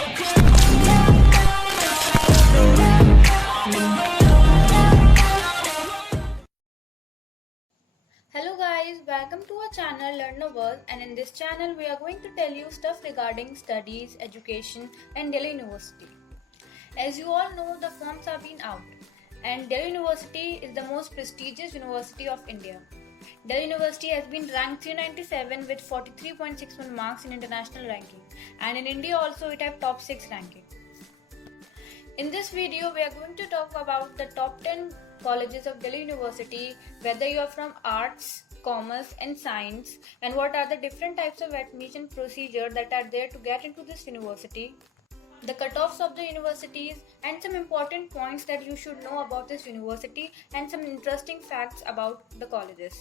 Hello guys, welcome to our channel Learn a World, and in this channel we are going to tell you stuff regarding studies, education and Delhi University. As you all know, the forms have been out and Delhi University is the most prestigious university of India. Delhi University has been ranked 397 with 43.61 marks in international ranking, and in India also it have top 6 ranking. In this video, we are going to talk about the top 10 colleges of Delhi University, whether you are from arts, commerce and science, and what are the different types of admission procedure that are there to get into this university, the cutoffs of the universities, and some important points that you should know about this university, and some interesting facts about the colleges.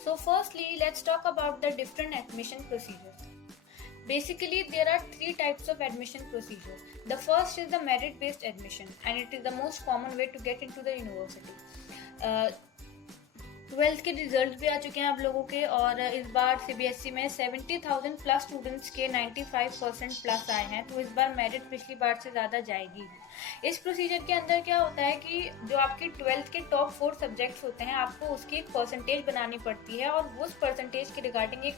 So firstly, let's talk about the different admission procedures. Basically, there are 3 types of admission procedures. The first is the merit-based admission, and it is the most common way to get into the university. 12th के result भी आ चुके हैं आप लोगों के, और इस बार CBSE में 70,000 प्लस स्टूडेंट्स के 95% प्लस आए हैं, तो इस बार मेरिट पिछली बार से ज़्यादा जाएगी। इस प्रोसीजर के अंदर क्या होता है कि जो आपके 12th के टॉप 4 सब्जेक्ट्स होते हैं, आपको उसकी एक परसेंटेज बनानी पड़ती है और उस परसेंटेज के रिगार्डिंग एक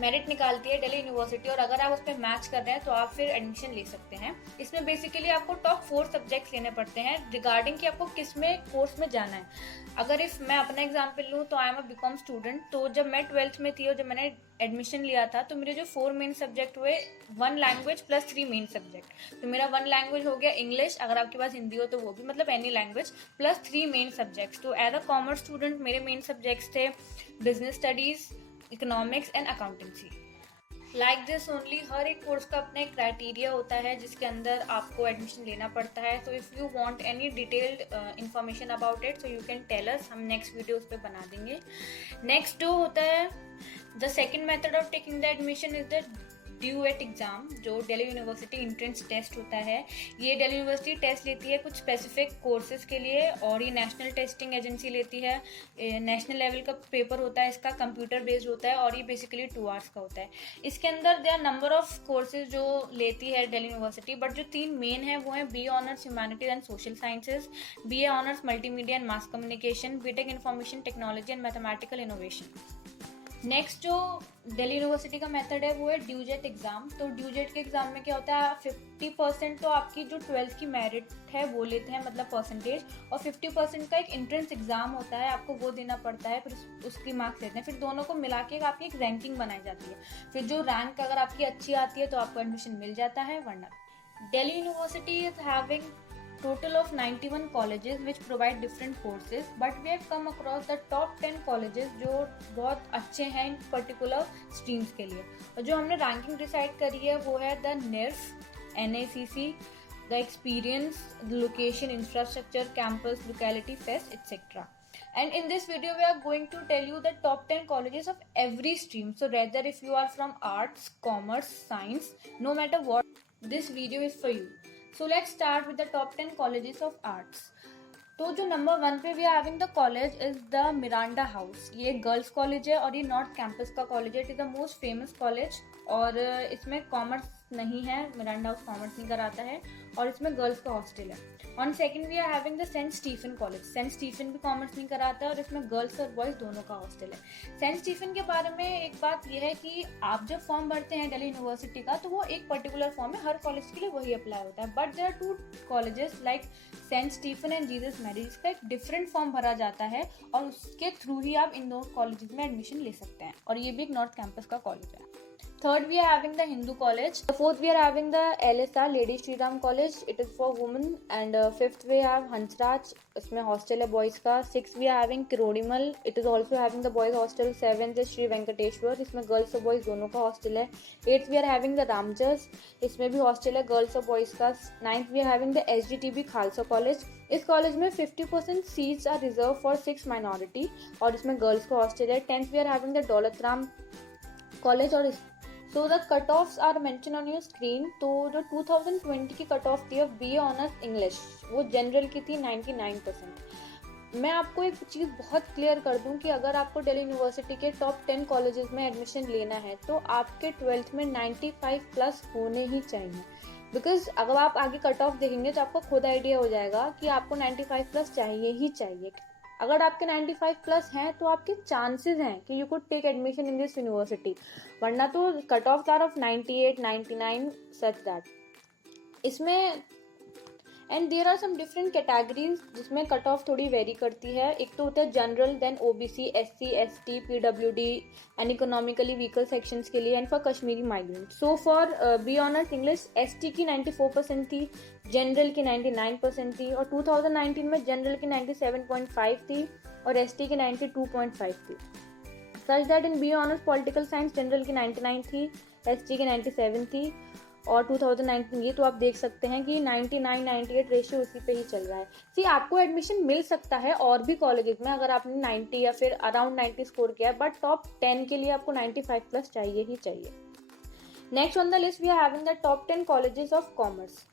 मेरिट निकालती है दिल्ली यूनिवर्सिटी, और अगर आप उस पर मैच कर रहे हैं तो आप फिर एडमिशन ले सकते हैं। इसमें बेसिकली आपको टॉप 4 सब्जेक्ट्स लेने पड़ते हैं रिगार्डिंग कि आपको किस में कोर्स में जाना है। अगर इफ मैं अपना एग्जांपल लूँ तो I am a BCom student, तो जब मैं 12th में थी और जब मैंने एडमिशन लिया था तो मेरे जो 4 मेन सब्जेक्ट हुए, 1 लैंग्वेज प्लस 3 मेन सब्जेक्ट। तो मेरा 1 लैंग्वेज हो गया इंग्लिश, अगर आपके पास हिंदी हो तो वो भी, मतलब any language, plus 3 main subjects. तो एज अ कॉमर्स स्टूडेंट मेरे मेन सब्जेक्ट्स थे business studies, economics and accountancy. Like this only, हर एक कोर्स का अपना एक क्राइटेरिया होता है जिसके अंदर आपको एडमिशन लेना पड़ता है। तो if you want any detailed information about it, so you can tell us, हम नेक्स्ट वीडियो उस पर बना देंगे। नेक्स्ट जो होता है, the second method of taking the admission is the duet exam, जो दिल्ली यूनिवर्सिटी एंट्रेंस टेस्ट होता है। ये दिल्ली यूनिवर्सिटी टेस्ट लेती है कुछ स्पेसिफिक कोर्सेज के लिए, और ये नेशनल टेस्टिंग एजेंसी लेती है। नेशनल लेवल का पेपर होता है, इसका कंप्यूटर बेस्ड होता है, और ये बेसिकली 2 आवर्स का होता है। इसके अंदर देयर नंबर ऑफ कोर्सेज जो लेती है दिल्ली यूनिवर्सिटी, बट जो 3 मेन है वो है BA honours humanities and social sciences, BA honours multimedia and mass communication, BTech information technology and mathematical innovation. Next जो दिल्ली यूनिवर्सिटी का मेथड है वो है ड्यूजेट एग्जाम। तो ड्यूजेट के एग्जाम में क्या होता है, 50% तो आपकी जो 12th की मेरिट है वो लेते हैं, मतलब परसेंटेज, और 50% का एक एंट्रेंस एग्जाम होता है, आपको वो देना पड़ता है, फिर उसकी मार्क्स लेते हैं, फिर दोनों को मिला के आपकी एक रैंकिंग बनाई जाती है। फिर जो रैंक अगर आपकी अच्छी आती है तो आपको एडमिशन मिल जाता है, वरना। Delhi university is having total of 91 colleges which provide different courses, but we have come across the top 10 colleges जो बहुत अच्छे हैं इन particular streams के लिए। और जो हमने रैंकिंग डिसाइड करी है वो है the NACC, the experience, the location, infrastructure, campus, locality, fest, etc. And in this video we are going to tell you the top 10 colleges of every stream. So rather if you are from arts, commerce, science, no matter what, this video is for you. So let's start with the top 10 colleges of arts. तो जो number 1 पे we are having the college is the Miranda House. ये girls college है और ये north campus का college है। It is the most famous college, और इसमें कॉमर्स नहीं है, मिरांडा हाउस कॉमर्स नहीं कराता है, और इसमें गर्ल्स का हॉस्टल है। On second we are having the Saint Stephen college. Saint Stephen भी कॉमर्स नहीं कराता है और इसमें गर्ल्स और बॉयज़ दोनों का हॉस्टल है। सेंट स्टीफन के बारे में एक बात यह है कि आप जब फॉर्म भरते हैं दिल्ली यूनिवर्सिटी का, तो वो एक पर्टिकुलर फॉर्म है, हर कॉलेज के लिए वही अप्लाई होता है। But there are 2 colleges like Saint Stephen and Jesus Mary, इसका एक डिफरेंट फॉर्म भरा जाता है और उसके थ्रू ही आप इन 2 कॉलेजेस में एडमिशन ले सकते हैं, और ये भी एक नॉर्थ कैंपस का कॉलेज है। Third, we are having the Hindu college. The fourth, we are having the LSR, Lady Shri Ram College. It is for women. And fifth, we have Hansraj. इसमें हॉस्टल है boys का। 6th, we are having Kirodimal. It is also having the boys hostel. 7th is Shri Venkateshwar. इसमें girls और boys दोनों का hostel है। 8th, we are having the Ramjas. इसमें भी हॉस्टल है गर्ल्स और बॉयज़ का। 9th, we are having the SGTB Khalsa college. इस कॉलेज में 50% seats are reserve for 6 minority, और इसमें गर्ल्स का हॉस्टल है। 10th, we are having the दौलत राम कॉलेज। और so the cut offs are mention on your screen. तो जो 2020 की कट ऑफ थी BA ऑनर्स इंग्लिश, वो जनरल की थी 99%। मैं आपको एक चीज़ बहुत क्लियर कर दूं कि अगर आपको दिल्ली यूनिवर्सिटी के टॉप 10 कॉलेजेस में एडमिशन लेना है तो आपके 12th में 95 प्लस होने ही चाहिए। बिकॉज अगर आप आगे कट ऑफ देखेंगे तो आपको खुद आइडिया हो जाएगा कि आपको 95 प्लस चाहिए ही चाहिए। अगर आपके 95 प्लस हैं तो आपके चांसेस हैं कि you could take admission in this university, वरना तो cut off are of 98, 99 such that. इसमें and there are some different categories जिसमें कट ऑफ थोड़ी वेरी करती है। एक तो होता है general, then OBC, SC, ST, PWD and economically weaker sections के लिए, and for Kashmiri migrant. So for B honours English ST की 94% थी, जनरल की 99% थी, और 2019 में जनरल की 97.5 थी और एसटी की 92.5 थी। Such that in B honours political science general की 99 थी, एसटी की 97 थी, और 2019 ये तो आप देख सकते हैं कि 99-98 रेशियो उसी पे ही चल रहा है। आपको एडमिशन मिल सकता है और भी कॉलेजेस में अगर आपने 90 या फिर अराउंड 90 स्कोर किया है, बट टॉप 10 के लिए आपको 95 प्लस चाहिए ही चाहिए। Next on the list we are having the top 10 colleges of commerce.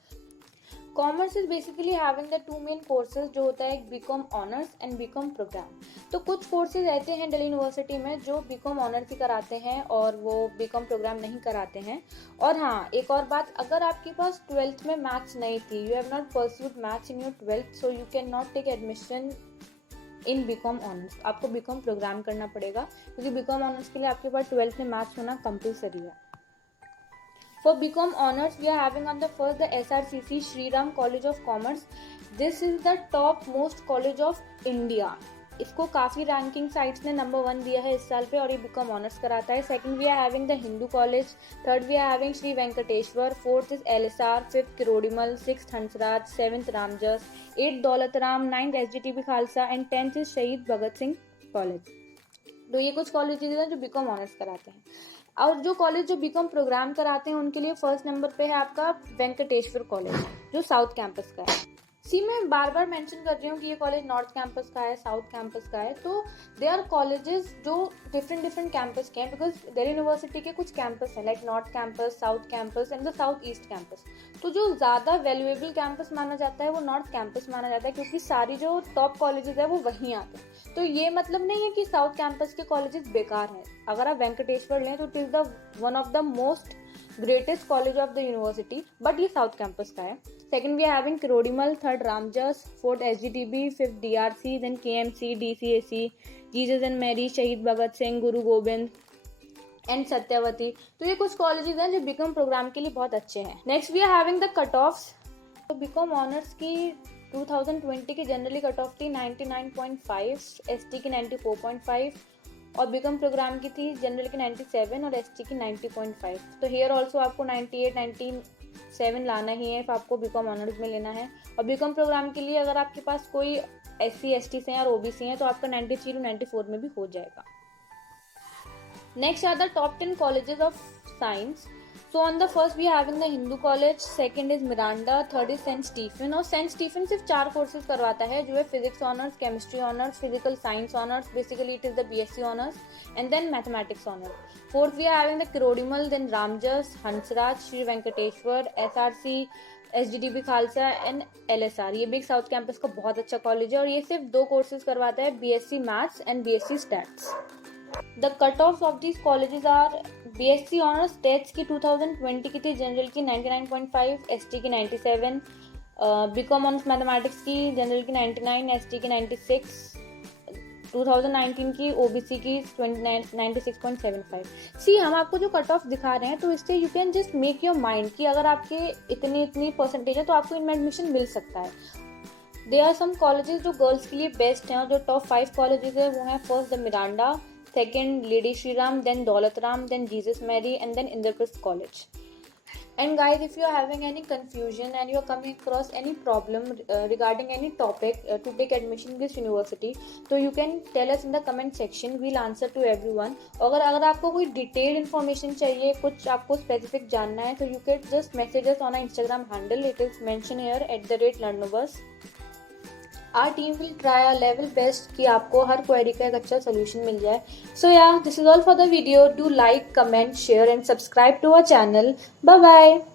Commerce is basically having the two main courses, जो होता है एक BCom honours and BCom programme. तो कुछ कोर्सेज ऐसे हैं दिल्ली यूनिवर्सिटी में जो बीकॉम ऑनर्स ही कराते हैं और वो बीकॉम प्रोग्राम नहीं कराते हैं। और हाँ, एक और बात, अगर आपके पास 12th में मैथ्स नहीं थी, you have not pursued maths in your 12th, so you can not take admission in BCom honours. आपको बीकॉम प्रोग्राम करना पड़ेगा क्योंकि बीकॉम ऑनर्स के लिए आपके पास 12th में मैथ्स होना कंपलसरी है। For BCom honors, we are having on the first the SRCC Shri Ram College of Commerce. This is the top most college of India. इसको काफ़ी रैंकिंग साइट्स ने number 1 दिया है इस साल पे, और ये बीकॉम ऑनर्स कराता है। Second we are having the Hindu College, third we are having Shri Venkateswara, fourth is LSR, fifth Kirorimal, sixth Hansraj, seventh Ramjas, eighth Daulat Ram, ninth SGTB Khalsa and 10th is Shaheed Bhagat Singh college. तो ये कुछ कॉलेजेस हैं जो बीकॉम ऑनर्स कराते हैं। और जो कॉलेज जो बीकॉम प्रोग्राम कराते हैं उनके लिए फर्स्ट नंबर पे है आपका वेंकटेश्वर कॉलेज, जो साउथ कैंपस का है। मैं बार बार मेंशन कर रही हूँ कि ये कॉलेज नॉर्थ कैंपस का है, साउथ कैंपस का है, तो दे आर कॉलेजेस जो डिफरेंट कैंपस के हैं, बिकॉज दिल्ली यूनिवर्सिटी के कुछ कैंपस हैं like north campus, south campus and the south east campus. तो जो ज़्यादा वैल्यूएबल कैंपस माना जाता है वो नॉर्थ कैंपस माना जाता है, क्योंकि सारी जो टॉप कॉलेजेस है वो वहीं आते हैं। तो ये मतलब नहीं है कि साउथ कैंपस के कॉलेजेस बेकार हैं। अगर आप वेंकटेश्वर लें तो it is the one of the most greatest college of the university, but ये साउथ कैंपस का है। Second we are having Kirorimal, third Ramjas, fourth SGTB, fifth DRC, then KMC, DCAC, Jesus and Mary, Shaheed Bhagat Singh, Guru Govind and Satyavati. तो ये कुछ colleges हैं जो BCom programme के लिए बहुत अच्छे हैं। Next we are having the cut offs. तो बीकॉम ऑनर्स की 2020 की जनरली कट ऑफ थी 99.5, ST की 94.5 और बीकॉम प्रोग्राम की थी जनरल की 97 और ST की 90.5। तो हेयर ऑल्सो आपको 98, 97 लाना ही है आपको बीकॉम ऑनर्स में लेना है। और बीकॉम प्रोग्राम के लिए अगर आपके पास कोई SC, ST से हैं और OBC हैं तो आपका 93 to 94 में भी हो जाएगा। Next are the top 10 colleges of science. So on the first we are having the Hindu College, second is Miranda, third is St. Stephen। और St. Stephen सिर्फ 4 कोर्सेज करवाता है, जो है physics honours, chemistry honours, physical science honours, basically it is the BSc honours and then mathematics honours. Fourth we are having the Kirorimal, then Ramjas, Hansraj, Shri Venkateswara, SRC, SGTB Khalsa and LSR। ये भी एक south campus का बहुत अच्छा कॉलेज है और ये सिर्फ 2 कोर्सेज करवाता है, BSc maths and BSc stats. The cutoffs of these colleges are BSc honours states की 2020 की थी जनरल की 99.5, ST की 97, बीकॉम ऑनर्स मैथमेटिक्स की जनरल की 99, ST की 96, 2019 की OBC की 96.75। हम आपको जो कट ऑफ दिखा रहे हैं तो इससे you can just make your mind कि अगर आपके इतनी परसेंटेज है तो आपको इनमें एडमिशन मिल सकता है। देयर आर सम कॉलेजेस जो गर्ल्स के लिए बेस्ट हैं और जो टॉप 5 कॉलेजेस है वो हैं first the Miranda, second Lady Shri Ram, then Daulat Ram, then Jesus Mary and then Indraprasth College। And guys, if you are having any confusion and you are coming across any problem regarding any topic to take admission in this university, so you can tell us in the comment section, we'll answer to everyone। अगर आपको कोई detailed information चाहिए, कुछ आपको specific जानना है, तो you can just message us on our Instagram handle, it is mentioned here @LearnNoVerse। Our team will try our level best कि आपको हर क्वेरी का एक अच्छा सोल्यूशन मिल जाए। So yeah, this is all for the video. Do like, comment, share and subscribe to our channel. Bye bye.